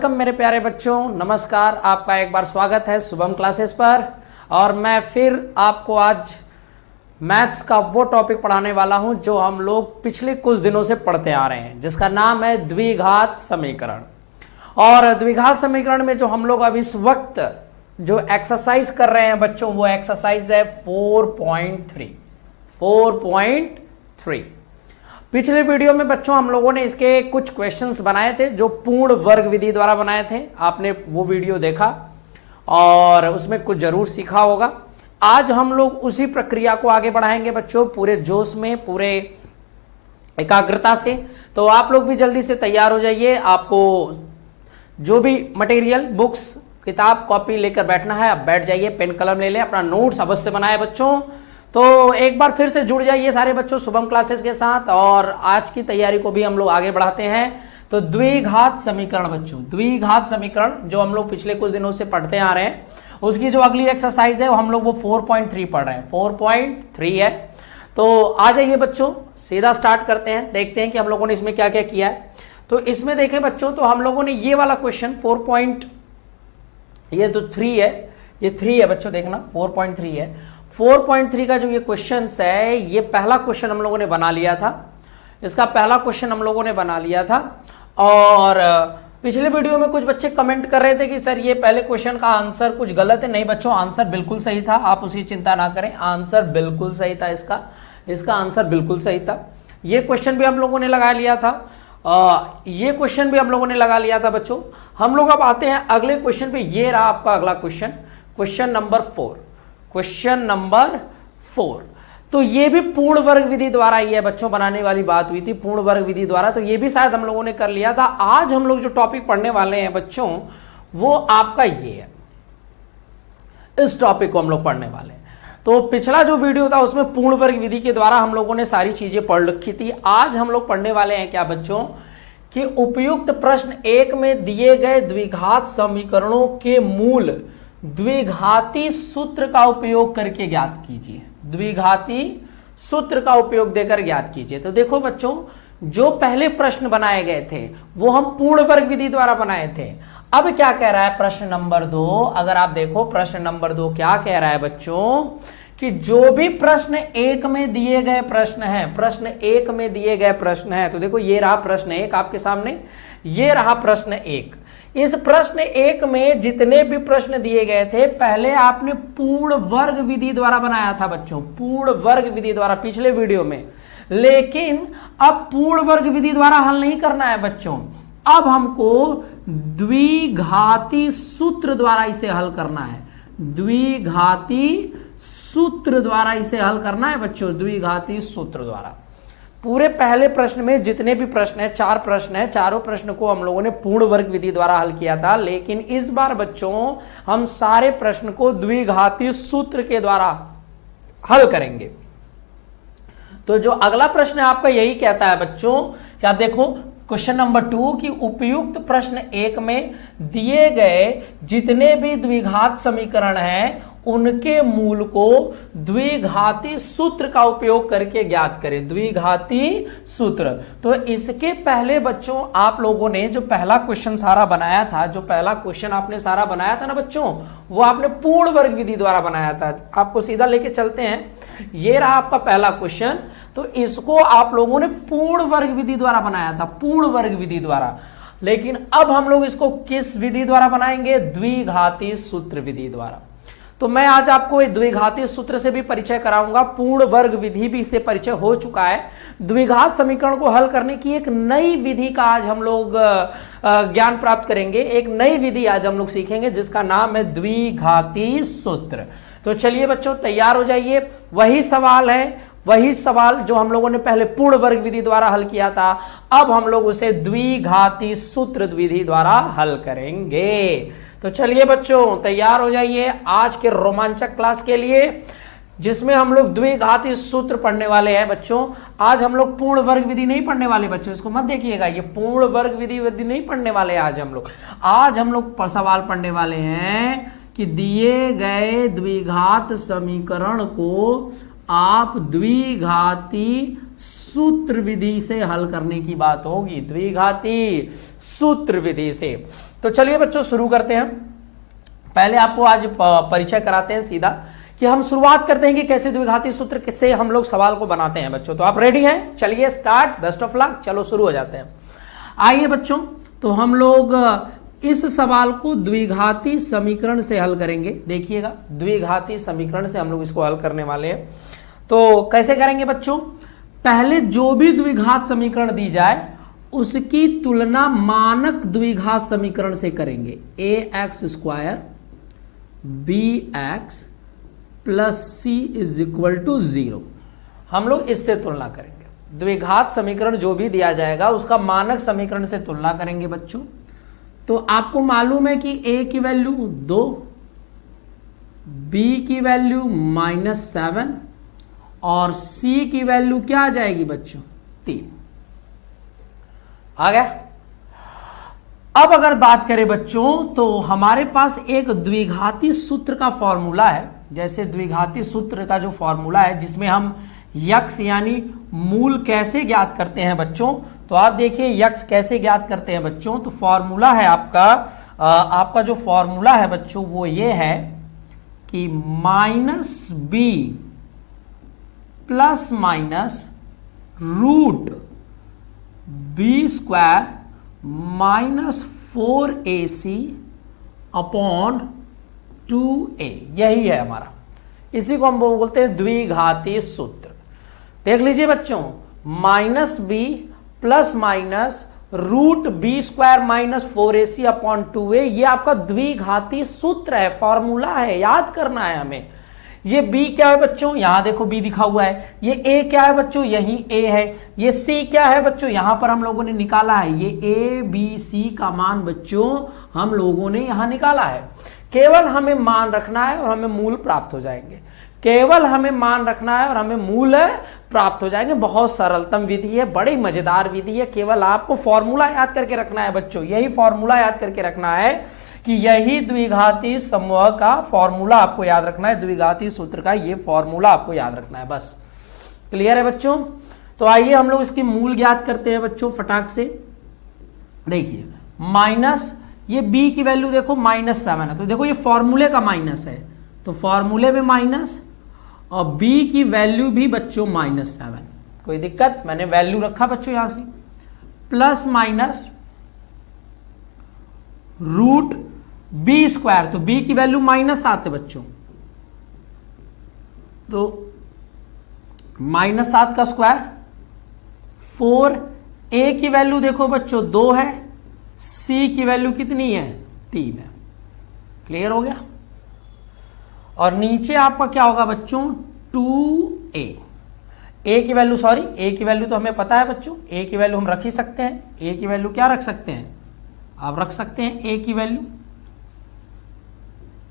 Welcome मेरे प्यारे बच्चों, नमस्कार। आपका एक बार स्वागत है शुभम क्लासेस पर। और मैं फिर आपको आज मैथ्स का वो टॉपिक पढ़ाने वाला हूं जो हम लोग पिछले कुछ दिनों से पढ़ते आ रहे हैं, जिसका नाम है द्विघात समीकरण। और द्विघात समीकरण में जो हम लोग अभी इस वक्त जो एक्सरसाइज कर रहे हैं बच्चों, वो एक्सरसाइज है 4.3। पिछले वीडियो में बच्चों हम लोगों ने इसके कुछ क्वेश्चंस बनाए थे जो पूर्ण वर्ग विधि द्वारा बनाए थे। आपने वो वीडियो देखा और उसमें कुछ जरूर सीखा होगा। आज हम लोग उसी प्रक्रिया को आगे बढ़ाएंगे बच्चों, पूरे जोश में, पूरे एकाग्रता से। तो आप लोग भी जल्दी से तैयार हो जाइए। आपको जो भी मटेरियल, बुक्स, किताब, कॉपी लेकर बैठना है, आप बैठ जाइए, पेन कलम ले लें, अपना नोट्स अवश्य बनाए बच्चों। तो एक बार फिर से जुड़ जाइए सारे बच्चों शुभम क्लासेस के साथ, और आज की तैयारी को भी हम लोग आगे बढ़ाते हैं। तो द्विघात समीकरण बच्चों, द्विघात समीकरण जो हम लोग पिछले कुछ दिनों से पढ़ते आ रहे हैं, उसकी जो अगली एक्सरसाइज है वो हम लोग वो 4.3 पढ़ रहे हैं। 4.3 है। तो आ जाइए बच्चों, सीधा स्टार्ट करते हैं, देखते हैं कि हम लोगों ने इसमें क्या क्या किया है। तो इसमें देखें बच्चों, तो हम लोगों ने ये वाला क्वेश्चन 3 है, ये 3 है बच्चों, देखना 4.3 है। 4.3 का जो ये क्वेश्चन है, ये पहला क्वेश्चन हम लोगों ने बना लिया था। इसका पहला क्वेश्चन हम लोगों ने बना लिया था। और पिछले वीडियो में कुछ बच्चे कमेंट कर रहे थे कि सर ये पहले क्वेश्चन का आंसर कुछ गलत है। नहीं बच्चों, आंसर बिल्कुल सही था, आप उसकी चिंता ना करें, आंसर बिल्कुल सही था। इसका आंसर बिल्कुल सही था। ये क्वेश्चन भी हम लोगों ने लगा लिया था, ये क्वेश्चन भी हम लोगों ने लगा लिया था बच्चों। हम लोग अब आते हैं अगले क्वेश्चन पे। ये रहा आपका अगला question, question number 4। Question number 4, तो ये भी पूर्ण वर्ग विधि द्वारा ही है बच्चों, बनाने वाली बात हुई थी पूर्ण वर्ग विधि द्वारा। तो ये भी शायद हम लोगों ने कर लिया था। आज हम लोग जो टॉपिक पढ़ने वाले हैं बच्चों, वो आपका ये है, इस टॉपिक को हम लोग पढ़ने वाले हैं। तो पिछला जो वीडियो था उसमें पूर्ण वर्ग विधि के द्वारा हम लोगों ने सारी चीजें पढ़ रखी थी। आज हम लोग पढ़ने वाले हैं क्या बच्चों, कि उपयुक्त प्रश्न 1 में दिए गए द्विघात समीकरणों के मूल द्विघाती सूत्र का उपयोग करके ज्ञात कीजिए। द्विघाती सूत्र का उपयोग देकर ज्ञात कीजिए। तो देखो बच्चों, जो पहले प्रश्न बनाए गए थे वो हम पूर्ण वर्ग विधि द्वारा बनाए थे। अब क्या कह रहा है प्रश्न नंबर 2, अगर आप देखो प्रश्न नंबर 2 क्या कह रहा है बच्चों, कि जो भी प्रश्न 1 में दिए गए प्रश्न है, प्रश्न 1 में दिए गए प्रश्न है। तो देखो ये रहा प्रश्न 1 आपके सामने, ये रहा प्रश्न 1। इस प्रश्न 1 में जितने भी प्रश्न दिए गए थे, पहले आपने पूर्ण वर्ग विधि द्वारा बनाया था बच्चों, पूर्ण वर्ग विधि द्वारा, पिछले वीडियो में। लेकिन अब पूर्ण वर्ग विधि द्वारा हल नहीं करना है बच्चों, अब हमको द्विघाती सूत्र द्वारा इसे हल करना है। द्विघाती सूत्र द्वारा इसे हल करना है बच्चों, द्विघाती सूत्र द्वारा। पूरे पहले प्रश्न में जितने भी प्रश्न है, 4 प्रश्न है, चारों प्रश्न को हम लोगों ने पूर्ण वर्ग विधि द्वारा हल किया था। लेकिन इस बार बच्चों हम सारे प्रश्न को द्विघाती सूत्र के द्वारा हल करेंगे। तो जो अगला प्रश्न है आपका यही कहता है बच्चों, कि आप देखो क्वेश्चन नंबर 2, कि उपयुक्त प्रश्न 1 में दिए गए जितने भी द्विघात समीकरण हैं उनके मूल को द्विघाती सूत्र का उपयोग करके ज्ञात करें। द्विघाती सूत्र। तो इसके पहले बच्चों आप लोगों ने जो पहला क्वेश्चन सारा बनाया था, जो पहला क्वेश्चन आपने सारा बनाया था ना बच्चों, वो आपने पूर्ण वर्ग विधि द्वारा बनाया था। आपको सीधा लेके चलते हैं, ये रहा आपका पहला क्वेश्चन। तो इसको आप लोगों ने पूर्ण वर्ग विधि द्वारा बनाया था, पूर्ण वर्ग विधि द्वारा। लेकिन अब हम लोग इसको किस विधि द्वारा बनाएंगे, द्विघाती सूत्र विधि द्वारा। तो मैं आज आपको एक द्विघाती सूत्र से भी परिचय कराऊंगा, पूर्ण वर्ग विधि भी से परिचय हो चुका है। द्विघात समीकरण को हल करने की एक नई विधि का आज हम लोग ज्ञान प्राप्त करेंगे। एक नई विधि आज हम लोग सीखेंगे जिसका नाम है द्विघाती सूत्र। तो चलिए बच्चों तैयार हो जाइए। वही सवाल है, वही सवाल जो हम लोगों ने पहले पूर्ण वर्ग विधि द्वारा हल किया था, अब हम लोग उसे द्विघाती सूत्र विधि द्वारा हल करेंगे। तो चलिए बच्चों तैयार हो जाइए आज के रोमांचक क्लास के लिए, जिसमें हम लोग द्विघाती सूत्र पढ़ने वाले हैं बच्चों। आज हम लोग पूर्ण वर्ग विधि नहीं पढ़ने वाले बच्चों, इसको मत देखिएगा, ये पूर्ण वर्ग विधि नहीं पढ़ने वाले आज हम लोग। आज हम लोग सवाल पढ़ने वाले हैं कि दिए गए द्विघात समीकरण को आप द्विघाती सूत्र विधि से हल करने की बात होगी, द्विघाती सूत्र विधि से। तो चलिए बच्चों शुरू करते हैं। पहले आपको आज परिचय कराते हैं सीधा कि हम शुरुआत करते हैं कि कैसे द्विघाती सूत्र से हम लोग सवाल को बनाते हैं बच्चों। तो आप रेडी हैं? चलिए स्टार्ट, बेस्ट ऑफ लक, चलो शुरू हो जाते हैं। आइए बच्चों, तो हम लोग इस सवाल को द्विघाती समीकरण से हल करेंगे। देखिएगा, द्विघाती समीकरण से हम लोग इसको हल करने वाले हैं। तो कैसे करेंगे बच्चों? पहले जो भी द्विघात समीकरण दी जाए उसकी तुलना मानक द्विघात समीकरण से करेंगे। ax square bx plus c is equal to 0। हम लोग इससे तुलना करेंगे। द्विघात समीकरण जो भी दिया जाएगा उसका मानक समीकरण से तुलना करेंगे बच्चों। तो आपको मालूम है कि a की वैल्यू 2, b की वैल्यू -7 और c की वैल्यू क्या आ जाएगी बच्चों? 3। आ गया? अब अगर बात करें बच्चों तो हमारे पास एक द्विघाती सूत्र का फॉर्मूला है। जैसे द्विघाती सूत्र का जो फॉर्मूला है जिसमें हम यक्स यानी मूल कैसे ज्ञात करते हैं बच्चों, तो आप देखिए यक्स कैसे ज्ञात करते हैं बच्चों। तो फॉर्मूला है आपका जो फॉर्मूला है बच्चों वो ये है कि -b plus minus root B square -4ac upon 2a, यही है हमारा। इसी को हम बोलते हैं द्विघाती सूत्र। देख लीजिए बच्चों, -b plus minus root B square -4ac upon 2a, ये आपका द्विघाती सूत्र है, फॉर्मूला है, याद करना है हमें। ये b क्या है बच्चों? यहां देखो b दिखा हुआ है। ये a क्या है बच्चों? यही a है। ये c क्या है बच्चों? यहां पर हम लोगों ने निकाला है। ये a b c का मान बच्चों हम लोगों ने यहां निकाला है। केवल हमें मान रखना है और हमें मूल प्राप्त हो जाएंगे। केवल हमें मान रखना है और हमें मूल प्राप्त हो जाएंगे। बहुत सरलतम विधि है, बड़ी मजेदार विधि है। केवल आपको फॉर्मूला याद करके रखना है बच्चों, यही फॉर्मूला याद करके रखना है कि यही द्विघाती समूह का फॉर्मूला आपको याद रखना है। द्विघाती सूत्र का ये फॉर्मूला आपको याद रखना है, बस। क्लियर है बच्चों? तो आइए हम लोग इसकी मूल ज्ञात करते हैं बच्चों फटाक से। देखिए माइनस, ये b की वैल्यू देखो -7 है, तो देखो ये फॉर्मूले का माइनस है, तो फॉर्मूले में माइनस, और b की वैल्यू भी बच्चों -7। कोई दिक्कत? मैंने वैल्यू रखा बच्चों यहां से। Plus minus root B square, तो b की वैल्यू -7 है बच्चों, तो -7 का स्क्वायर 4। a की वैल्यू देखो बच्चों 2 है, c की वैल्यू कितनी है? 3 है। क्लियर हो गया? और नीचे आपका क्या होगा बच्चों? 2a। a की वैल्यू, सॉरी a की वैल्यू तो हमें पता है बच्चों, a की वैल्यू हम रख ही सकते हैं। a की वैल्यू क्या रख सकते हैं? आप रख सकते हैं a की वैल्यू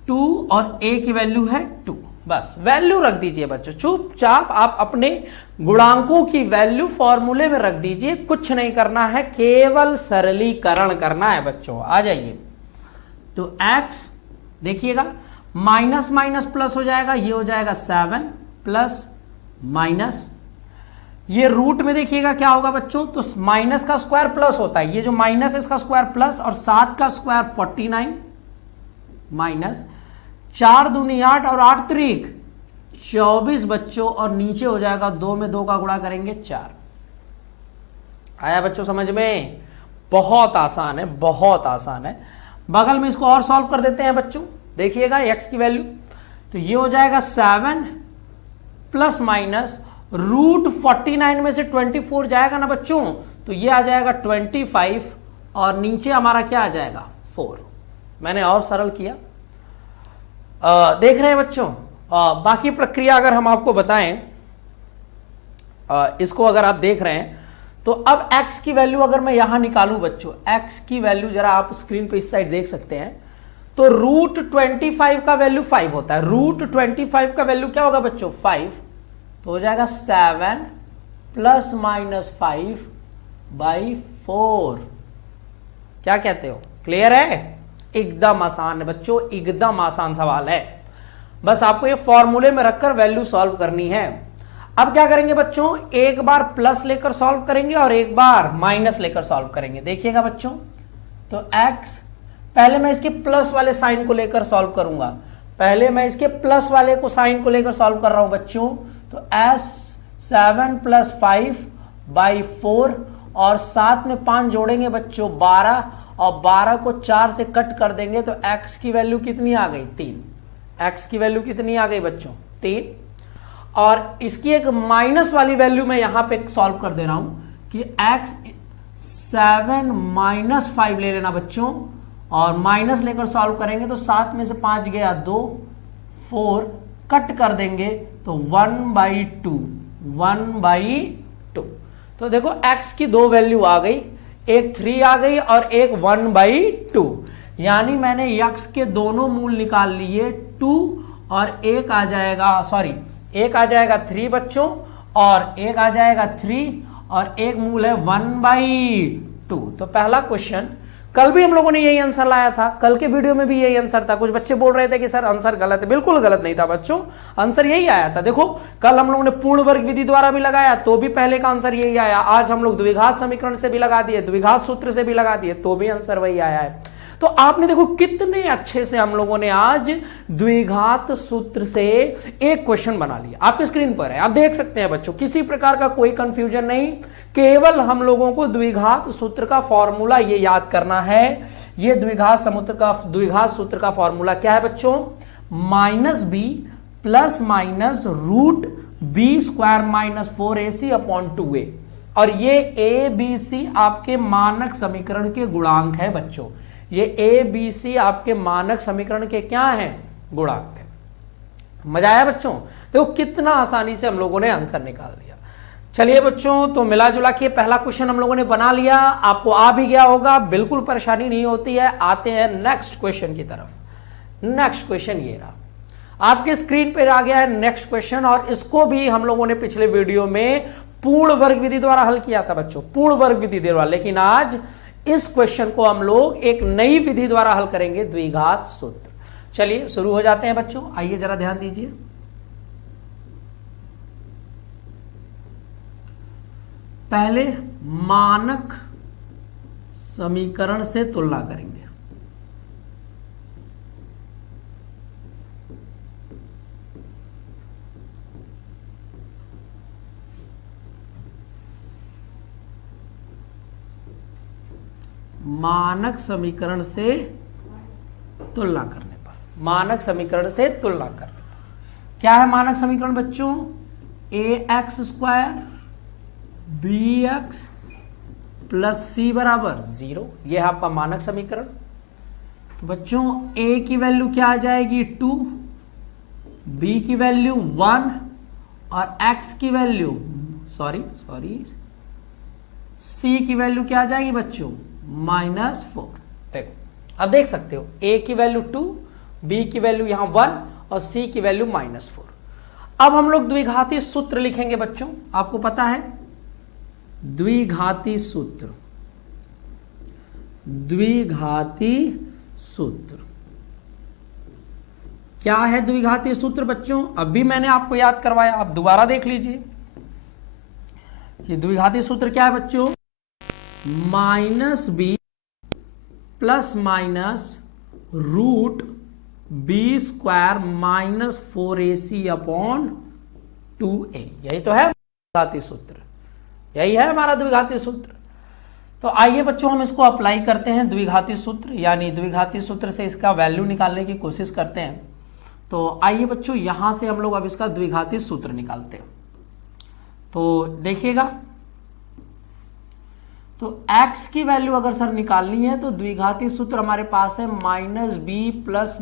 2 और a की वैल्यू है 2। बस वैल्यू रख दीजिए बच्चों, चुपचाप आप अपने गुणांकों की वैल्यू फॉर्मूले में रख दीजिए। कुछ नहीं करना है, केवल सरलीकरण करना है बच्चों। आ जाइए, तो x देखिएगा माइनस माइनस प्लस हो जाएगा, ये हो जाएगा 7 प्लस माइनस, ये रूट में देखिएगा क्या होगा बच्चों, तो माइनस का स्क्वायर प्लस होता है, ये जो माइनस है इसका स्क्वायर प्लस, और 7 का स्क्वायर 49 माइनस 4 दूनी 8 और 8 त्रिक 24 बच्चों, और नीचे हो जाएगा 2 में 2 का गुणा करेंगे 4। आया बच्चों समझ में? बहुत आसान है, बहुत आसान है। बगल में इसको और सॉल्व कर देते हैं बच्चों। देखिएगा x की वैल्यू, तो ये हो जाएगा 7 प्लस माइनस रूट 49 में से 24 जाएगा ना बच्चों, तो ये आ जाएगा 25, और नीचे हमारा क्या आ जाएगा 4। मैंने और सरल किया। देख रहे हैं बच्चों? बाकी प्रक्रिया अगर हम आपको बताएं, इसको अगर आप देख रहे हैं, तो अब x की वैल्यू अगर मैं यहां निकालूं बच्चों, x की वैल्यू जरा आप स्क्रीन पे इस साइड देख सकते हैं, तो रूट 25 का वैल्यू 5 होता है। रूट 25 का वैल्यू क्या होगा बच्चों? 5, तो हो जाएगा 7 प्लस माइनस 5/4। क्या कहते हो? क्लियर है? एकदम आसान है बच्चों, एकदम आसान सवाल है। बस आपको ये फॉर्मूले में रखकर वैल्यू सॉल्व करनी है। अब क्या करेंगे बच्चों, एक बार प्लस लेकर सॉल्व करेंगे और एक बार माइनस लेकर सॉल्व करेंगे। देखिएगा बच्चों, तो x पहले मैं इसके प्लस वाले साइन को लेकर सॉल्व करूंगा, पहले मैं इसके प्लस वाले को साइन को लेकर सॉल्व कर रहा हूं बच्चों। तो s7 + 5/4 और साथ में 5 जोड़ेंगे बच्चों 12, और 12 को 4 से कट कर देंगे तो x की वैल्यू कितनी आ गई 3। x की वैल्यू कितनी आ गई बच्चों 3। और इसकी एक माइनस वाली वैल्यू मैं यहां पे सॉल्व कर दे रहा हूं कि x7 - 5 ले लेना बच्चों, और माइनस लेकर सॉल्व करेंगे तो 7 में से 5 गया 2, 4 कट कर देंगे तो 1/2, 1/2। तो देखो x की दो वैल्यू आ गई, एक 3 आ गई और एक 1/2, यानी मैंने x के दोनों मूल निकाल लिए 2, और एक आ जाएगा, सॉरी एक आ जाएगा 3 बच्चों, और एक आ जाएगा 3, और एक मूल है 1/2। तो पहला क्वेश्चन, कल भी हम लोगों ने यही आंसर लाया था, कल के वीडियो में भी यही आंसर था। कुछ बच्चे बोल रहे थे कि सर आंसर गलत है, बिल्कुल गलत नहीं था बच्चों, आंसर यही आया था। देखो कल हम लोगों ने पूर्ण वर्ग विधि द्वारा भी लगाया तो भी पहले का आंसर यही आया, आज हम लोग द्विघात समीकरण से भी लगा दिए, द्विघात सूत्र से भी लगा दिए तो भी आंसर वही आया है। तो आपने देखो कितने अच्छे से हम लोगों ने आज द्विघात सूत्र से एक क्वेश्चन बना लिया, आपके स्क्रीन पर है, आप देख सकते हैं बच्चों, किसी प्रकार का कोई कंफ्यूजन नहीं, केवल हम लोगों को द्विघात सूत्र का फॉर्मूला ये याद करना है। ये द्विघात सूत्र का फॉर्मूला क्या है बच्चों, -b + -√b² - 4ac/2a, और ये a b c आपके मानक समीकरण के गुणांक है बच्चों, ये a b c आपके मानक समीकरण के क्या हैं, गुणांक है। मजा आया बच्चों, देखो कितना आसानी से हम लोगों ने आंसर निकाल दिया। चलिए बच्चों, तो मिला जुला के पहला क्वेश्चन हम लोगों ने बना लिया, आपको आ भी गया होगा, बिल्कुल परेशानी नहीं होती है। आते हैं नेक्स्ट क्वेश्चन की तरफ। नेक्स्ट क्वेश्चन ये रहा, आपके स्क्रीन पर आ गया है नेक्स्ट क्वेश्चन, और इसको भी हम लोगों ने पिछले वीडियो में पूर्ण वर्ग विधि द्वारा हल किया था बच्चों, पूर्ण वर्ग विधि द्वारा, लेकिन आज इस क्वेश्चन को हम लोग एक नई विधि द्वारा हल करेंगे, द्विघात सूत्र। चलिए शुरू हो जाते हैं बच्चों, आइए जरा ध्यान दीजिए। पहले मानक समीकरण से तुलना करेंगे। मानक समीकरण से तुलना करने पर, मानक समीकरण से तुलना करने पर क्या है मानक समीकरण बच्चों, ax² bx + c = 0, यह है आपका मानक समीकरण। तो बच्चों a की वैल्यू क्या आ जाएगी 2, b की वैल्यू 1, और x की वैल्यू सॉरी c की वैल्यू क्या आ जाएगी बच्चों -4। देखो अब देख सकते हो a की वैल्यू 2, b की वैल्यू यहां 1 और c की वैल्यू -4। अब हम लोग द्विघाती सूत्र लिखेंगे बच्चों, आपको पता है द्विघाती सूत्र, द्विघाती सूत्र क्या है, द्विघाती सूत्र बच्चों अभी मैंने आपको याद करवाया, आप दोबारा देख लीजिए कि द्विघाती सूत्र क्या है बच्चों, -b + -√b² - 4ac/2a, यही तो है द्विघाती सूत्र, यही है हमारा द्विघाती सूत्र। तो आइए बच्चों हम इसको अप्लाई करते हैं, द्विघाती सूत्र, यानी द्विघाती सूत्र से इसका वैल्यू निकालने की कोशिश करते हैं। तो आइए बच्चों यहां से हम लोग अब इसका द्विघाती सूत्र निकालते हैं। तो देखिएगा, तो x की वैल्यू अगर सर निकालनी है तो द्विघाती सूत्र हमारे पास है -b +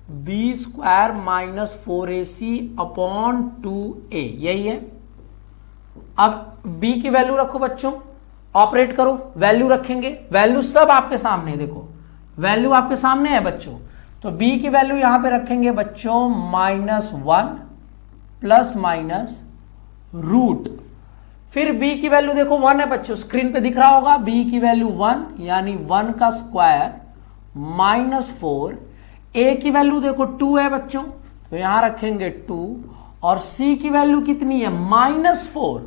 -√b² - 4ac/2a, यही है। अब b की वैल्यू रखो बच्चों, ऑपरेट करो, वैल्यू रखेंगे, वैल्यू सब आपके सामने, देखो वैल्यू आपके सामने है बच्चों। तो b की वैल्यू यहां पे रखेंगे बच्चों -1 +- फिर b की वैल्यू देखो 1 है बच्चों, स्क्रीन पे दिख रहा होगा, b की वैल्यू 1 यानी 1 का स्क्वायर -4, a की वैल्यू देखो 2 है बच्चों, तो यहां रखेंगे 2, और c की वैल्यू कितनी है -4,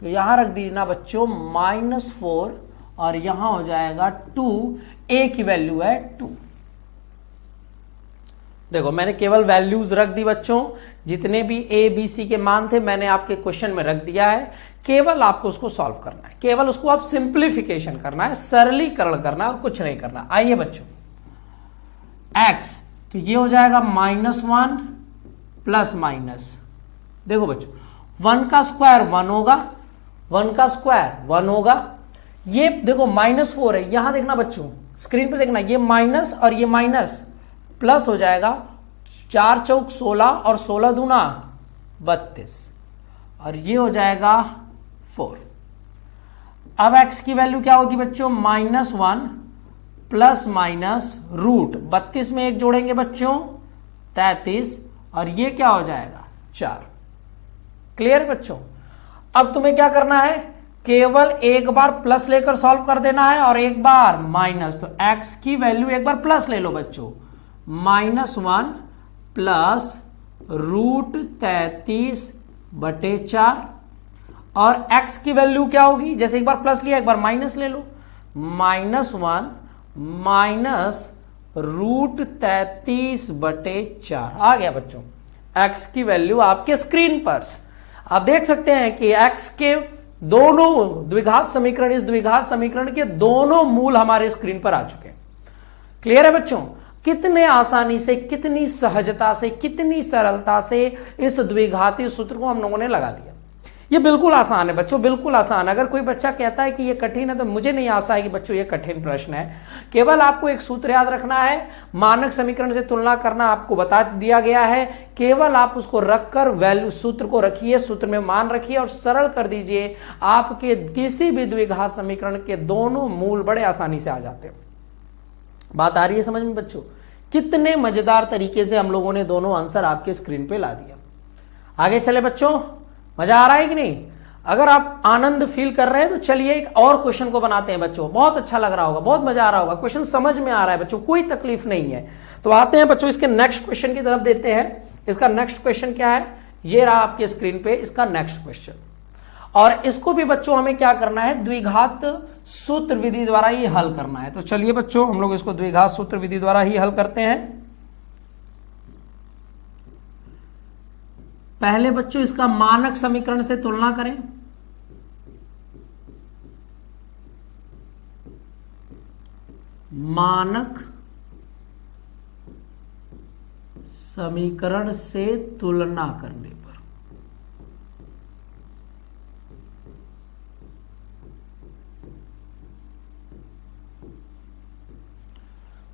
तो यहां रख दीजिए ना बच्चों -4, और यहां हो जाएगा 2, a की वैल्यू है 2। देखो मैंने केवल वैल्यूज रख दी बच्चों, जितने भी a b c के मान थे मैंने आपके क्वेश्चन में रख दिया है, केवल आपको उसको सॉल्व करना है, केवल उसको आप सिंप्लीफिकेशन करना है, सरलीकरण करना है और कुछ नहीं करना। आइए बच्चों x, तो ये हो जाएगा -1 प्लस माइनस, देखो बच्चों 1 का स्क्वायर 1 होगा, 1 का स्क्वायर 1 होगा, ये देखो -4 है, यहां देखना बच्चों स्क्रीन पे देखना, ये माइनस और ये माइनस प्लस हो जाएगा, 4 चौक 16 और 16 दूना 32 और ये हो जाएगा 4। अब x की वैल्यू क्या होगी बच्चों, -1 प्लस माइनस रूट 32 में 1 जोड़ेंगे बच्चों 33 और ये क्या हो जाएगा 4। क्लियर है बच्चों। अब तुम्हें क्या करना है, केवल एक बार प्लस लेकर सॉल्व कर देना है और एक बार माइनस, तो x की वैल्यू एक बार प्लस ले लो बच्चों, -1 प्लस रूट 33/4 और x की वैल्यू क्या होगी, जैसे एक बार प्लस लिया एक बार माइनस ले लो, -1 माइनस रूट 33/4 आ गया बच्चों। x की वैल्यू आपके स्क्रीन पर आप देख सकते हैं कि x के दोनों द्विघात समीकरण, इस द्विघात समीकरण के दोनों मूल हमारे स्क्रीन पर आ चुके हैं। क्लियर है बच्चों, कितने आसानी से, कितनी सहजता से, कितनी सरलता से इस द्विघाती सूत्र को हम लोगों ने लगा लिया। ये बिल्कुल आसान है बच्चों, बिल्कुल आसान। अगर कोई बच्चा कहता है कि ये कठिन है तो मुझे नहीं आशा है कि बच्चों ये कठिन प्रश्न है। केवल आपको एक सूत्र याद रखना है, मानक समीकरण से तुलना करना आपको बता दिया गया है, केवल आप उसको रखकर वैल्यू सूत्र को रखिए, सूत्र में मान रखिए और सरल कर दीजिए, आपके किसी भी द्विघात समीकरण के दोनों मूल बड़े आसानी से आ जाते हैं। बात आ रही है समझ में बच्चों, कितने मजेदार तरीके से हम लोगों ने दोनों आंसर आपके स्क्रीन पे ला दिया। आगे चले बच्चों, मजा आ रहा है कि नहीं? अगर आप आनंद फील कर रहे हैं तो चलिए एक और क्वेश्चन को बनाते हैं बच्चों, बहुत अच्छा लग रहा होगा, बहुत मजा आ रहा होगा, क्वेश्चन समझ में आ रहा है बच्चों, कोई तकलीफ नहीं है। तो आते हैं बच्चों इसके नेक्स्ट क्वेश्चन की तरफ देते हैं। इसका नेक्स्ट क्वेश्चन क्या है, ये रहा आपके स्क्रीन पे इसका नेक्स्ट क्वेश्चन, और इसको भी बच्चों हमें क्या करना है, द्विघात सूत्र विधि द्वारा ही हल करना है। तो चलिए बच्चों हम लोग इसको द्विघात सूत्र विधि द्वारा ही हल करते हैं। पहले बच्चों इसका मानक समीकरण से तुलना करें। मानक समीकरण से तुलना करने पर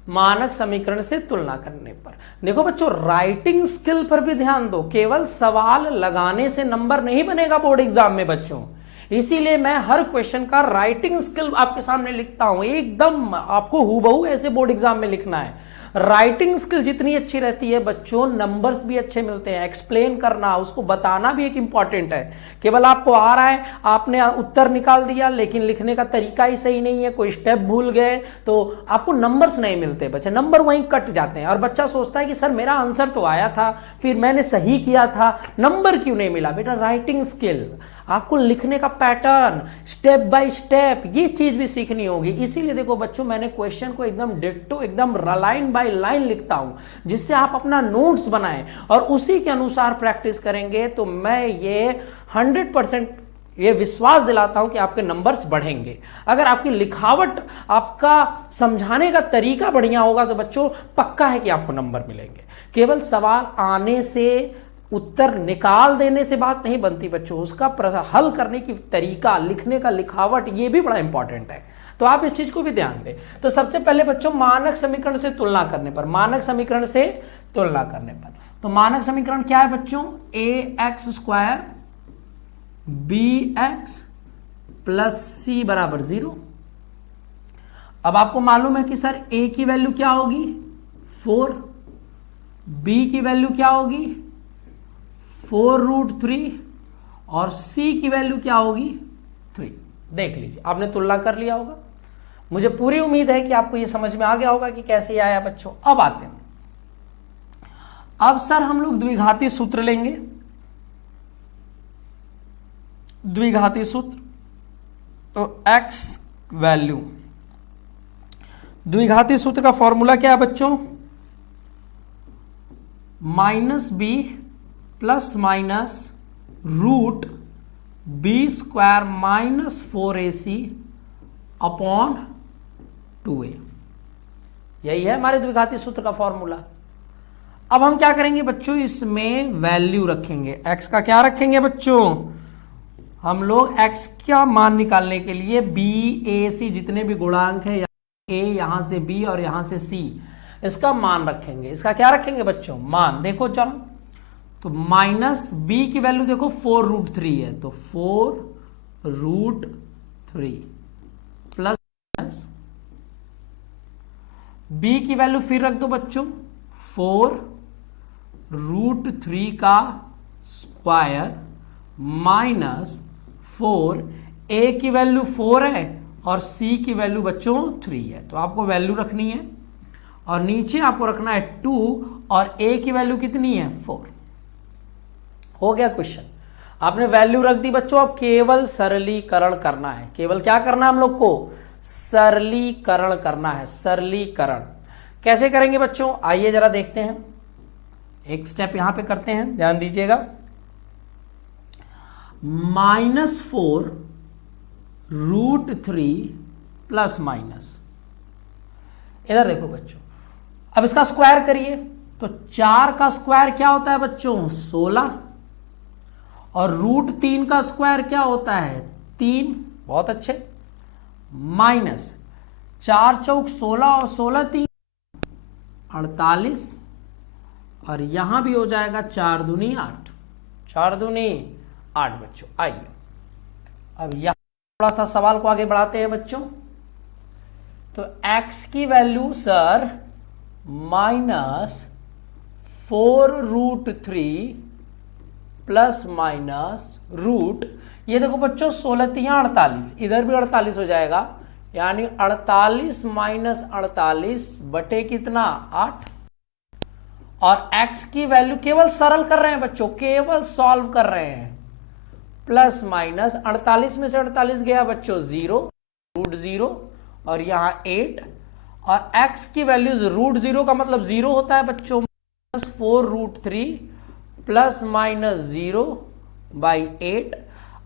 मानक समीकरण से तुलना करने पर देखो बच्चों, राइटिंग स्किल पर भी ध्यान दो, केवल सवाल लगाने से नंबर नहीं बनेगा बोर्ड एग्जाम में बच्चों। इसीलिए मैं हर क्वेश्चन का राइटिंग स्किल आपके सामने लिखता हूं, एकदम आपको हूबहू ऐसे बोर्ड एग्जाम में लिखना है। राइटिंग स्किल जितनी अच्छी रहती है बच्चों, नंबर्स भी अच्छे मिलते हैं। एक्सप्लेन करना, उसको बताना भी एक इंपॉर्टेंट है। केवल आपको आ रहा है, आपने उत्तर निकाल दिया, लेकिन लिखने का तरीका ही सही नहीं है, कोई स्टेप भूल गए, तो आपको नंबर्स नहीं मिलते बच्चे, नंबर वहीं कट जाते हैं। और बच्चा सोचता है कि सर मेरा आंसर तो आया था, फिर मैंने सही किया था, नंबर क्यों नहीं मिला? बेटा राइटिंग स्किल, आपको लिखने का पैटर्न, स्टेप बाय स्टेप, ये चीज भी सीखनी होगी। इसीलिए देखो बच्चों, मैंने क्वेश्चन को एकदम डिट्टो, एकदम लाइन बाय लाइन लिखता हूं, जिससे आप अपना नोट्स बनाएं और उसी के अनुसार प्रैक्टिस करेंगे। तो मैं ये 100% ये विश्वास दिलाता हूं कि आपके नंबर्स बढ़ेंगे। अगर आपकी लिखावट, आपका समझाने का तरीका बढ़िया होगा तो बच्चों पक्का है कि आपको नंबर मिलेंगे। केवल सवाल आने से, उत्तर निकाल देने से बात नहीं बनती बच्चों, उसका हल करने की तरीका, लिखने का लिखावट, ये भी बड़ा इंपॉर्टेंट है। तो आप इस चीज को भी ध्यान दें। तो सबसे पहले बच्चों मानक समीकरण से तुलना करने पर, मानक समीकरण से तुलना करने पर, तो मानक समीकरण क्या है बच्चों, ax² bx प्लस c बराबर 0। अब आपको मालूम है कि सर a की वैल्यू क्या होगी 4, b की वैल्यू क्या होगी 4√3 और c की वैल्यू क्या होगी 3। देख लीजिए, आपने तुलना कर लिया होगा। मुझे पूरी उम्मीद है कि आपको यह समझ में आ गया होगा कि कैसे आया बच्चों। अब आते हैं, अब सर हम लोग द्विघाती सूत्र लेंगे। द्विघाती सूत्र, तो x² वैल्यू। द्विघाती सूत्र का फॉर्मूला क्या है बच्चों? -b plus minus root B square minus 4ac upon 2a। यही है हमारे द्विघाती सूत्र का फॉर्मूला। अब हम क्या करेंगे बच्चों, इसमें वैल्यू रखेंगे। x का क्या रखेंगे बच्चों? हम लोग x का मान निकालने के लिए b a c जितने भी गुणांक है, a यहां से b और यहां से c, इसका मान रखेंगे। इसका क्या रखेंगे बच्चों? मान। देखो चलो, तो माइनस b की वैल्यू देखो 4√3 है, तो 4√3 प्लस b की वैल्यू फिर रख दो बच्चों 4√3 का स्क्वायर माइनस 4, a की वैल्यू 4 है और c की वैल्यू बच्चों 3 है, तो आपको वैल्यू रखनी है। और नीचे आपको रखना है 2 और a की वैल्यू कितनी है? 4। हो गया क्वेश्चन। आपने वैल्यू रख दी बच्चों, अब केवल सरलीकरण करना है। केवल क्या करना है हम लोग को? सरलीकरण करना है। सरलीकरण कैसे करेंगे बच्चों? आइए जरा देखते हैं। एक स्टेप यहां पे करते हैं, ध्यान दीजिएगा। -4√3 प्लस माइनस, इधर देखो बच्चों, अब इसका स्क्वायर करिए तो 4 का स्क्वायर क्या होता है बच्चों? 16, और √3 का स्क्वायर क्या होता है? 3। बहुत अच्छे। माइनस 4 चौक 16 और 16 3 48, और यहां भी हो जाएगा 4 दूनी 8, 4 दूनी 8 बच्चों। आइए अब यहां थोड़ा सा सवाल को आगे बढ़ाते हैं बच्चों। तो x की value sir -4√3 plus minus root, ये देखो बच्चों 16 3 48, इधर भी 48 हो जाएगा, यानी 48 माइनस 48 बटे कितना? 8। और x की वैल्यू केवल सरल कर रहे हैं बच्चों, केवल सॉल्व कर रहे हैं। प्लस माइनस 48 में से 48 गया बच्चों 0, √0, और यहां 8, और x की वैल्यूज √0 का मतलब 0 होता है बच्चों, -4√3 प्लस माइनस 0/8।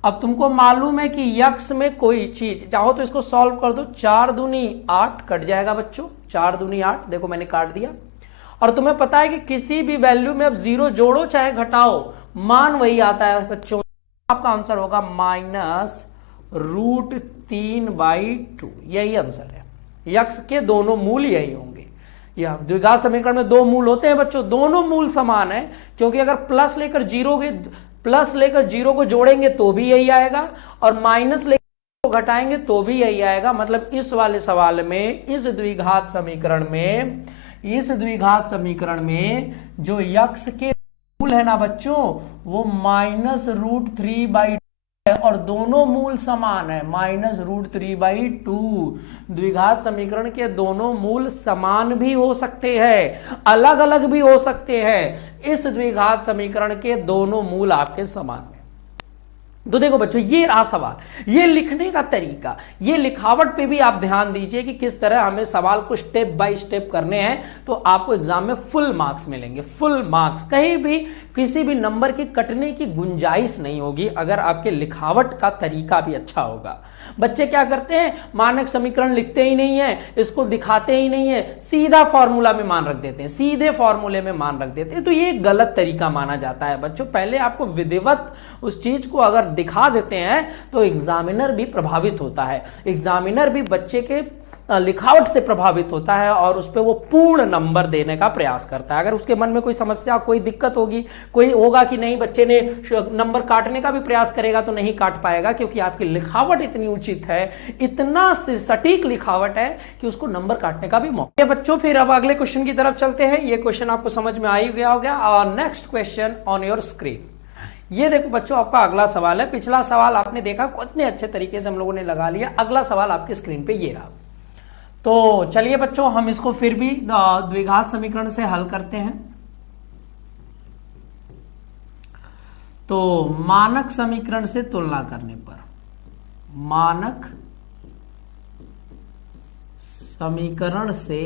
अब तुमको मालूम है कि यक्स में कोई चीज चाहो तो इसको सॉल्व कर दो, 4 दूनी 8 कट जाएगा बच्चों, 4 दूनी 8, देखो मैंने काट दिया। और तुम्हें पता है कि किसी भी वैल्यू में अब 0 जोड़ो चाहे घटाओ, मान वही आता है बच्चों। आपका आंसर होगा -√3/2, यही आंसर है। यक्स के दोनों मूल यही होंगे। यह द्विघात समीकरण में 2 मूल होते हैं बच्चों, दोनों मूल समान है, क्योंकि अगर प्लस लेकर जीरो को जोड़ेंगे तो भी यही आएगा, और माइनस लेकर घटाएंगे तो भी यही आएगा। मतलब इस वाले सवाल में, इस द्विघात समीकरण में जो यक्स के मूल है ना बच्चों, वो -√3/2 है, और दोनों मूल समान है, -√3/2। द्विघात समीकरण के दोनों मूल समान भी हो सकते हैं, अलग अलग भी हो सकते हैं। इस द्विघात समीकरण के दोनों मूल आपके समान है। तो देखो बच्चों, ये रहा सवाल, ये लिखने का तरीका, ये लिखावट पे भी आप ध्यान दीजिए कि किस तरह हमें सवाल को स्टेप बाय स्टेप करने हैं, तो आपको एग्जाम में फुल मार्क्स मिलेंगे। फुल मार्क्स, कहीं भी किसी भी नंबर की कटने की गुंजाइश नहीं होगी अगर आपके लिखावट का तरीका भी अच्छा होगा। बच्चे क्या करते हैं, मानक समीकरण लिखते ही नहीं है, इसको दिखाते ही नहीं है, सीधा फॉर्मूला में मान रख देते हैं, सीधे फॉर्मूले में मान रख देते हैं। तो ये गलत तरीका माना जाता है बच्चों। पहले आपको विधिवत उस चीज को अगर दिखा देते हैं तो एग्जामिनर भी प्रभावित होता है, एग्जामिनर भी बच्चे के लिखावट से प्रभावित होता है और उस पर वो पूर्ण नंबर देने का प्रयास करता है। अगर उसके मन में कोई समस्या, कोई दिक्कत होगी, कोई होगा कि नहीं बच्चे ने नंबर काटने का भी प्रयास करेगा तो नहीं काट पाएगा, क्योंकि आपकी लिखावट इतनी उचित है, इतना सटीक लिखावट है कि उसको नंबर काटने का भी मौका। बच्चों फिर अब अगले क्वेश्चन की तरफ चलते हैं। ये क्वेश्चन आपको समझ में आ ही गया होगा। और next question on your screen, ये देखो बच्चों आपका अगला सवाल है। पिछला सवाल आपने देखा कितने अच्छे तरीके से हम लोगों ने लगा लिया। अगला सवाल आपके स्क्रीन पे ये रहा। तो चलिए बच्चों, हम इसको फिर भी द्विघात समीकरण से हल करते हैं। तो मानक समीकरण से तुलना करने पर, मानक समीकरण से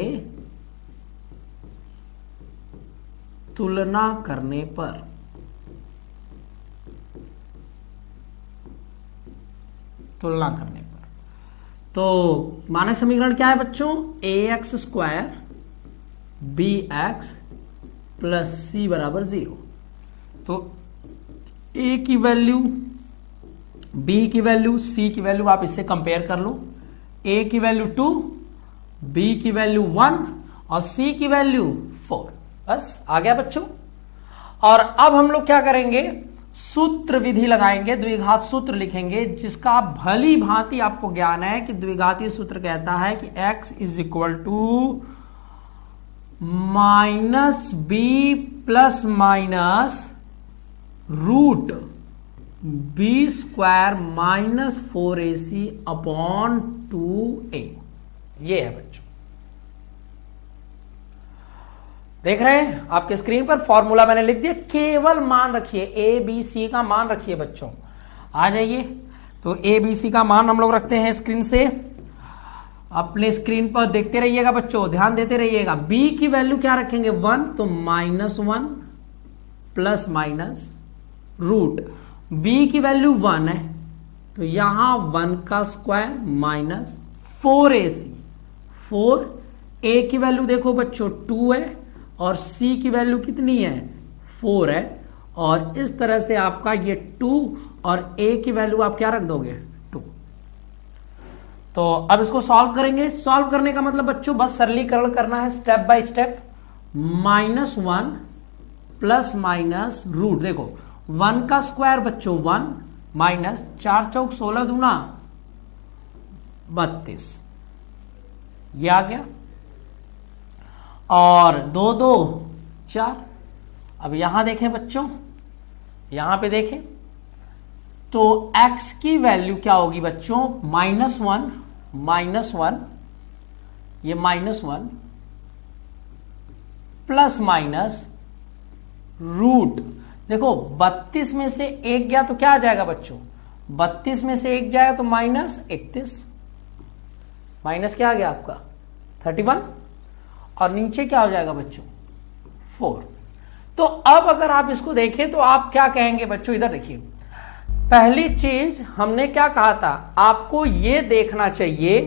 तुलना करने पर तो मानक समीकरण क्या है बच्चों? ax स्क्वायर bx प्लस सी बराबर 0। तो a की वैल्यू, b की वैल्यू, c की वैल्यू आप इससे कंपेयर कर लो। a की वैल्यू 2, b की वैल्यू 1 और c की वैल्यू 4। बस आ गया बच्चों। और अब हम लोग क्या करेंगे? सूत्र विधि लगाएंगे, द्विघात सूत्र लिखेंगे, जिसका भली भांति आपको ज्ञान है कि द्विघातीय सूत्र कहता है कि x is equal to minus B plus minus root B square minus 4ac upon 2a। ये है बच्चों, देख रहे हैं आपके स्क्रीन पर फॉर्मूला मैंने लिख दिया। केवल मान रखिए, ए बी सी का मान रखिए बच्चों। आ जाइए, तो ए बी सी का मान हम लोग रखते हैं स्क्रीन से। अपने स्क्रीन पर देखते रहिएगा बच्चों, ध्यान देते रहिएगा। बी की वैल्यू क्या रखेंगे? 1, तो -1 प्लस माइनस रूट बी की वैल्यू 1 है, तो यहां 1 का स्क्वायर माइनस 4ac। 4 ए की वैल्यू देखो बच्चों 2 है और c की वैल्यू कितनी है? 4 है। और इस तरह से आपका ये 2 और a की वैल्यू आप क्या रख दोगे? 2। तो अब इसको सॉल्व करेंगे। सॉल्व करने का मतलब बच्चों बस सरलीकरण करना है step by step. -1 plus minus root, देखो 1 का स्क्वायर बच्चों 1 माइनस 4 चौक 16 दूना 32, ये आ गया। और 2 2 4। अब यहां देखें बच्चों, यहां पे देखें तो x की वैल्यू क्या होगी बच्चों? -1 ये -1 प्लस माइनस रूट, देखो 32 में से 1 गया तो क्या आ जाएगा बच्चों? 32 में से 1 जाएगा तो -31, माइनस क्या आ गया आपका? 31। और नीचे क्या हो जाएगा बच्चों? 4। तो अब अगर आप इसको देखें तो आप क्या कहेंगे बच्चों? इधर देखिए, पहली चीज हमने क्या कहा था? आपको यह देखना चाहिए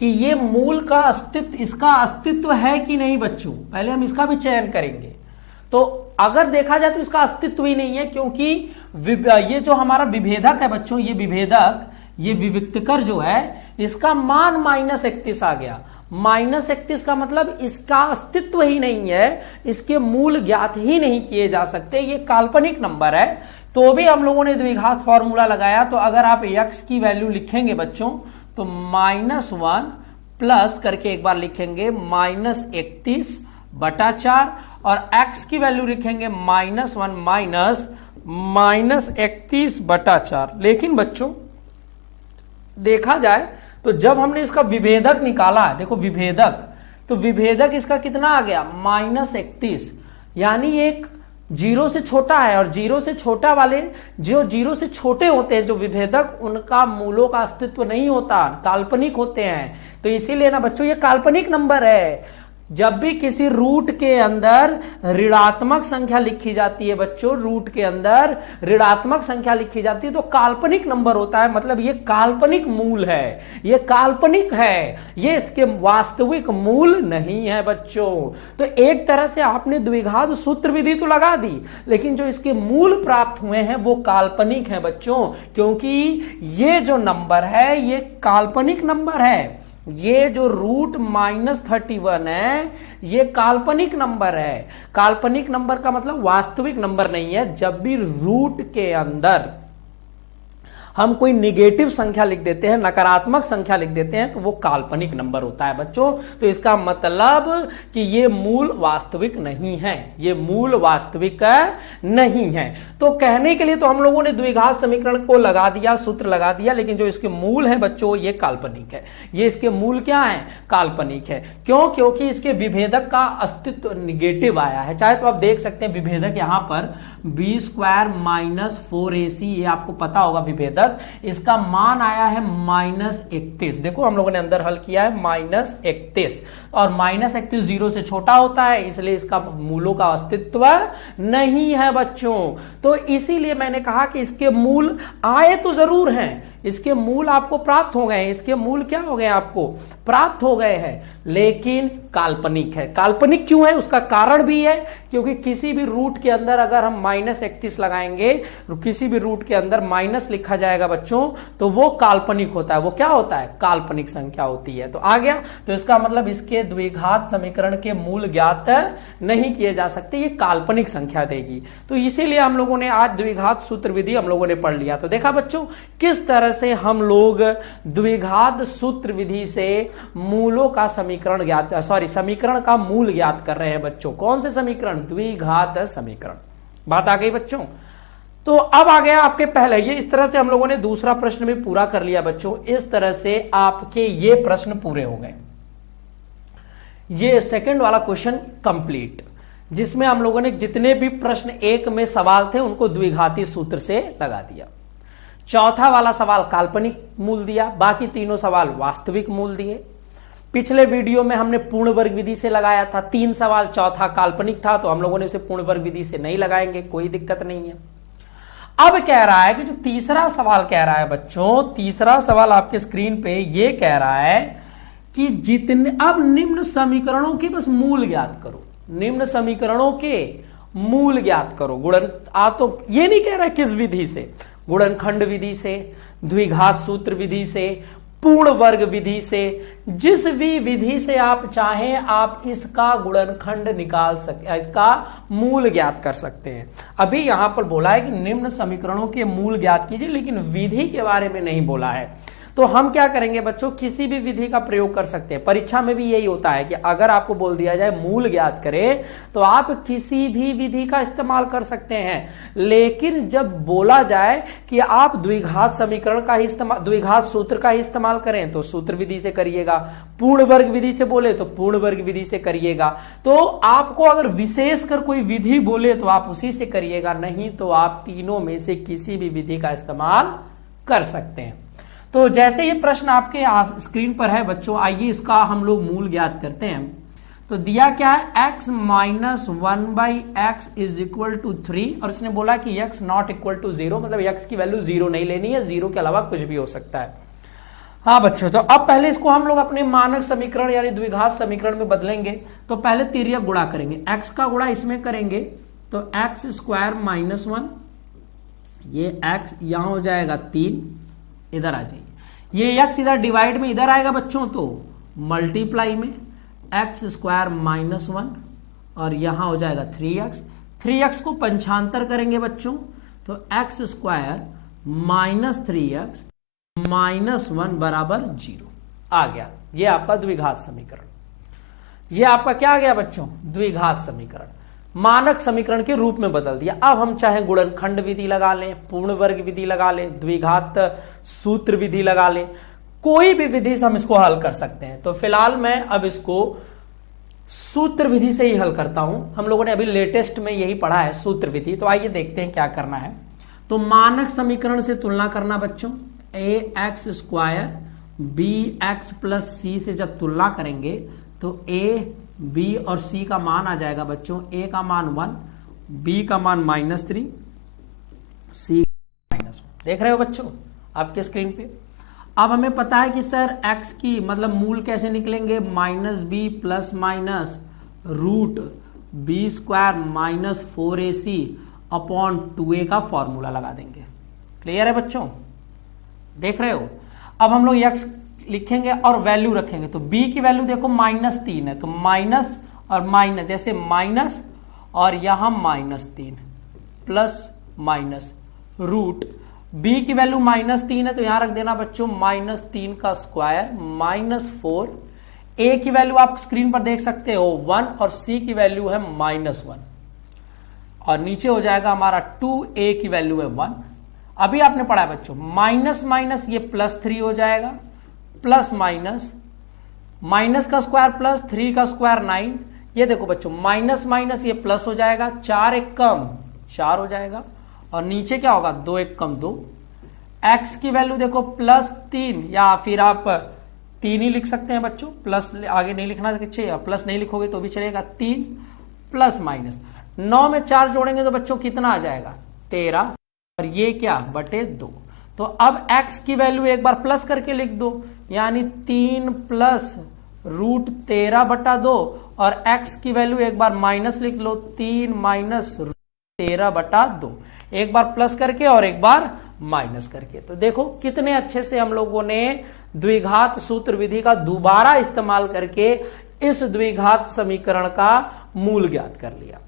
कि ये मूल का अस्तित्व, इसका अस्तित्व है कि नहीं बच्चों। पहले हम इसका भी चयन करेंगे। तो अगर देखा जाए तो इसका अस्तित्व ही नहीं है, क्योंकि ये जो हमारा विभेदक है बच्चों, ये विभेदक, ये विविक्तकर जो है, इसका मान -31 आ गया। -31 का मतलब इसका अस्तित्व ही नहीं है, इसके मूल ज्ञात ही नहीं किए जा सकते, ये काल्पनिक नंबर है। तो भी हम लोगों ने द्विघात फॉर्मूला लगाया। तो अगर आप x की वैल्यू लिखेंगे बच्चों तो -1 प्लस करके एक बार लिखेंगे -31/4 और x की वैल्यू लिखेंगे -1 माइनस -31/4। लेकिन बच्चों देखा जाए तो जब हमने इसका विभेदक निकाला, देखो विभेदक, तो विभेदक इसका कितना आ गया? -31, यानी एक 0 से छोटा है। और 0 से छोटा वाले, जो 0 से छोटे होते हैं जो विभेदक, उनका मूलों का अस्तित्व नहीं होता, काल्पनिक होते हैं। तो इसीलिए ना बच्चों ये काल्पनिक नंबर है। जब भी किसी रूट के अंदर ऋणात्मक संख्या लिखी जाती है बच्चों, रूट के अंदर ऋणात्मक संख्या लिखी जाती है तो काल्पनिक नंबर होता है, मतलब ये काल्पनिक मूल है, ये काल्पनिक है, ये इसके वास्तविक मूल नहीं है बच्चों। तो एक तरह से आपने द्विघात सूत्र विधि तो लगा दी, लेकिन जो इसके मूल प्राप्त हुए हैं वो काल्पनिक है बच्चों, क्योंकि ये जो नंबर है ये काल्पनिक नंबर है। ये जो रूट -31 है ये काल्पनिक नंबर है। काल्पनिक नंबर का मतलब वास्तविक नंबर नहीं है। जब भी रूट के अंदर हम कोई निगेटिव संख्या लिख देते हैं, नकारात्मक संख्या लिख देते हैं, तो वो काल्पनिक नंबर होता है बच्चों। तो इसका मतलब कि ये मूल वास्तविक नहीं है, ये मूल वास्तविक नहीं है। तो कहने के लिए तो हम लोगों ने द्विघात समीकरण को लगा दिया, सूत्र लगा दिया, लेकिन जो इसके मूल है बच्चों ये काल्पनिक है। ये इसके मूल क्या है? काल्पनिक है। क्यों? क्योंकि इसके विभेदक का अस्तित्व निगेटिव आया है। चाहे तो आप देख सकते हैं विभेदक यहां पर बी स्क्वायर माइनस 4ac, ये आपको पता होगा विभेदक, इसका मान आया है -31। देखो हम लोगों ने अंदर हल किया है -31, और -31 0 से छोटा होता है, इसलिए इसका मूलों का अस्तित्व नहीं है बच्चों। तो इसीलिए मैंने कहा कि इसके मूल आए तो जरूर हैं, इसके मूल आपको प्राप्त हो गए हैं, इसके मूल क्या हो गए आपको प्राप्त हो गए हैं, लेकिन काल्पनिक है। काल्पनिक क्यों है उसका कारण भी है, क्योंकि किसी भी रूट के अंदर अगर हम -31 लगाएंगे, किसी भी रूट के अंदर माइनस लिखा जाएगा बच्चों, तो वो काल्पनिक होता है। वो क्या होता है? काल्पनिक संख्या होती है। तो आ गया, तो इसका मतलब इसके द्विघात समीकरण के मूल ज्ञात नहीं किए जा सकते, ये काल्पनिक संख्या देगी। तो इसीलिए हम लोगों ने आज द्विघात सूत्र विधि हम लोगों ने पढ़ लिया। तो देखा बच्चों किस तरह से हम लोग द्विघात सूत्र विधि से मूलों का समीकरण ज्ञात, समीकरण का मूल ज्ञात कर रहे हैं बच्चों। कौन से समीकरण? द्विघात समीकरण। बात आ गई बच्चों। तो अब आ गया आपके पहले, ये इस तरह से हम लोगों ने दूसरा प्रश्न भी पूरा कर लिया बच्चों। इस तरह से आपके ये प्रश्न पूरे हो गए। ये सेकंड वाला क्वेश्चन कंप्लीट, जिसमें हम लोगों ने जितने भी प्रश्न एक में सवाल थे उनको द्विघाती सूत्र से लगा दिया। चौथा वाला सवाल काल्पनिक मूल दिया, बाकी तीनों सवाल वास्तविक मूल दिए। पिछले वीडियो में हमने पूर्ण वर्ग विधि से लगाया था 3 सवाल, चौथा काल्पनिक था, तो हम लोगों ने उसे पूर्ण वर्ग विधि से नहीं लगाएंगे, कोई दिक्कत नहीं है। अब कह रहा है कि जो तीसरा सवाल कह रहा है बच्चों, तीसरा सवाल आपके स्क्रीन पे ये कह रहा है कि जितने, अब निम्न समीकरणों के बस मूल ज्ञात करो, निम्न समीकरणों के मूल ज्ञात करो। गुणन तो ये नहीं कह रहा है किस विधि से, गुणनखंड विधि से, द्विघात सूत्र विधि से, पूर्ण वर्ग विधि से, जिस भी विधि से आप चाहें आप इसका गुणनखंड निकाल सकते, इसका मूल ज्ञात कर सकते हैं। अभी यहां पर बोला है कि निम्न समीकरणों के मूल ज्ञात कीजिए, लेकिन विधि के बारे में नहीं बोला है। तो हम क्या करेंगे बच्चों, किसी भी विधि का प्रयोग कर सकते हैं। परीक्षा में भी यही होता है कि अगर आपको बोल दिया जाए मूल ज्ञात करें, तो आप किसी भी विधि का इस्तेमाल कर सकते हैं। लेकिन जब बोला जाए कि आप द्विघात समीकरण का ही इस्तेमाल, द्विघात सूत्र का ही इस्तेमाल करें, तो सूत्र विधि से करिएगा। पूर्ण वर्ग विधि से बोले तो पूर्ण वर्ग विधि से करिएगा। तो आपको अगर विशेष कर कोई विधि बोले तो आप उसी से करिएगा, नहीं तो आप तीनों में से किसी भी विधि का इस्तेमाल कर सकते हैं। तो जैसे ये प्रश्न आपके स्क्रीन पर है बच्चों, आइए इसका हम लोग मूल ज्ञात करते हैं। तो दिया क्या है, x minus 1/x is equal to 3, और इसने बोला कि x नॉट इक्वल टू 0, मतलब x की वैल्यू 0 नहीं लेनी है, 0 के अलावा कुछ भी हो सकता है। हाँ बच्चों, तो अब पहले इसको हम लोग अपने मानक समीकरण यानी द्विघात समीकरण में बदलेंगे। तो पहले तिर्यक गुणा करेंगे, x का गुणा इसमें करेंगे तो x स्क्वायर माइनस 1, ये x यहां हो जाएगा 3, इधर आ जाइए, ये x इधर डिवाइड में इधर आएगा बच्चों, तो मल्टीप्लाई में x स्क्वायर माइनस 1, और यहां हो जाएगा 3x। 3x को पंचांतर करेंगे बच्चों, तो x square minus 3x minus 1 बराबर 0 आ गया। ये आपका द्विघात समीकरण, ये आपका क्या आ गया बच्चों, द्विघात समीकरण। मानक समीकरण के रूप में बदल दिया। अब हम चाहे गुणनखंड विधि लगा लें, पूर्ण वर्ग विधि लगा लें, द्विघात सूत्र विधि लगा लें, कोई भी विधि से हम इसको हल कर सकते हैं। तो फिलहाल मैं अब इसको सूत्र विधि से ही हल करता हूं। हम लोगों ने अभी लेटेस्ट में यही पढ़ा है सूत्र विधि। तो आइए देखते हैं क्या करना है। तो मानक समीकरण से तुलना करना बच्चों, ax स्क्वायर bx प्लस सी से जब तुलना करेंगे तो a b और c का मान आ जाएगा बच्चों, a का मान 1, b का मान -3, c -1। देख रहे हो बच्चों आपके स्क्रीन पे। अब हमें पता है कि सर x की मतलब मूल कैसे निकलेंगे, -b plus minus root B square minus 4ac upon 2a का फॉर्मूला लगा देंगे। क्लियर है बच्चों, देख रहे हो। अब हम लोग x लिखेंगे और वैल्यू रखेंगे, तो b की वैल्यू देखो -3 है, तो माइनस और माइनस, जैसे माइनस और यहां -3 प्लस माइनस रूट b की वैल्यू -3 है, तो यहां रख देना बच्चों -3 का स्क्वायर -4। a की वैल्यू आप स्क्रीन पर देख सकते हो 1 और c की वैल्यू है -1, और नीचे हो जाएगा हमारा 2a की वैल्यू है 1। अभी आपने पढ़ा है बच्चों, माइनस माइनस ये +3 हो जाएगा, प्लस माइनस माइनस का स्क्वायर प्लस 3 का स्क्वायर 9। ये देखो बच्चों माइनस माइनस ये प्लस हो जाएगा, 4 एक कम 4 हो जाएगा। और नीचे क्या होगा, 2 1 कम 2। x की वैल्यू देखो +3, या फिर आप 3 ही लिख सकते हैं बच्चों, प्लस आगे नहीं लिखना चाहिए, प्लस नहीं लिखोगे तो भी चलेगा। 3 प्लस माइनस 9 में 4 जोड़ेंगे तो बच्चों कितना आ जाएगा, 13, और ये क्या बटे 2। तो अब x की वैल्यू एक बार प्लस करके लिख दो, यानी 3 प्लस √13 बटा 2, और x की वैल्यू एक बार माइनस लिख लो, 3 माइनस √13 बटा 2, एक बार प्लस करके और एक बार माइनस करके। तो देखो कितने अच्छे से हम लोगों ने द्विघात सूत्र विधि का दोबारा इस्तेमाल करके इस द्विघात समीकरण का मूल ज्ञात कर लिया।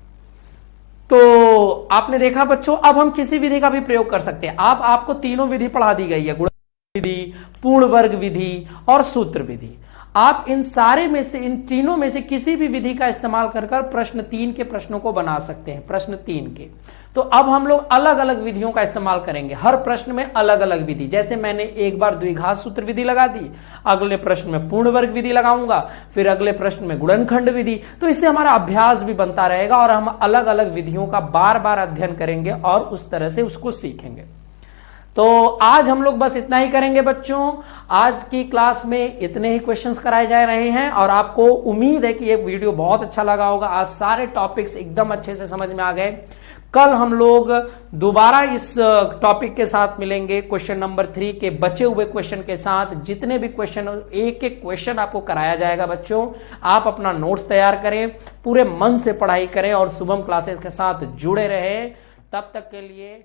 तो आपने देखा बच्चों, अब हम किसी विधि का भी प्रयोग कर सकते हैं। आपको तीनों विधि पढ़ा दी गई है, गुणन विधि, पूर्ण वर्ग विधि और सूत्र विधि। आप इन सारे में से, इन तीनों में से किसी भी विधि का इस्तेमाल कर प्रश्न 3 के प्रश्नों को बना सकते हैं, प्रश्न 3 के। तो अब हम लोग अलग अलग विधियों का इस्तेमाल करेंगे, हर प्रश्न में अलग अलग विधि। जैसे मैंने एक बार द्विघात सूत्र विधि लगा दी, अगले प्रश्न में पूर्ण वर्ग विधि लगाऊंगा, फिर अगले प्रश्न में गुणनखंड विधि। तो इससे हमारा अभ्यास भी बनता रहेगा और हम अलग अलग विधियों का बार बार अध्ययन करेंगे और उस तरह से उसको सीखेंगे। तो आज हम लोग बस इतना ही करेंगे बच्चों। आज की क्लास में इतने ही क्वेश्चंस कराए जा रहे हैं और आपको उम्मीद है कि ये वीडियो बहुत अच्छा लगा होगा। आज सारे टॉपिक्स एकदम अच्छे से समझ में आ गए। कल हम लोग दोबारा इस टॉपिक के साथ मिलेंगे, क्वेश्चन नंबर 3 के बचे हुए क्वेश्चन के साथ। जितने भी क्वेश्चन, एक एक क्वेश्चन आपको कराया जाएगा बच्चों। आप अपना नोट्स तैयार करें, पूरे मन से पढ़ाई करें और शुभम क्लासेस के साथ जुड़े रहें। तब तक के लिए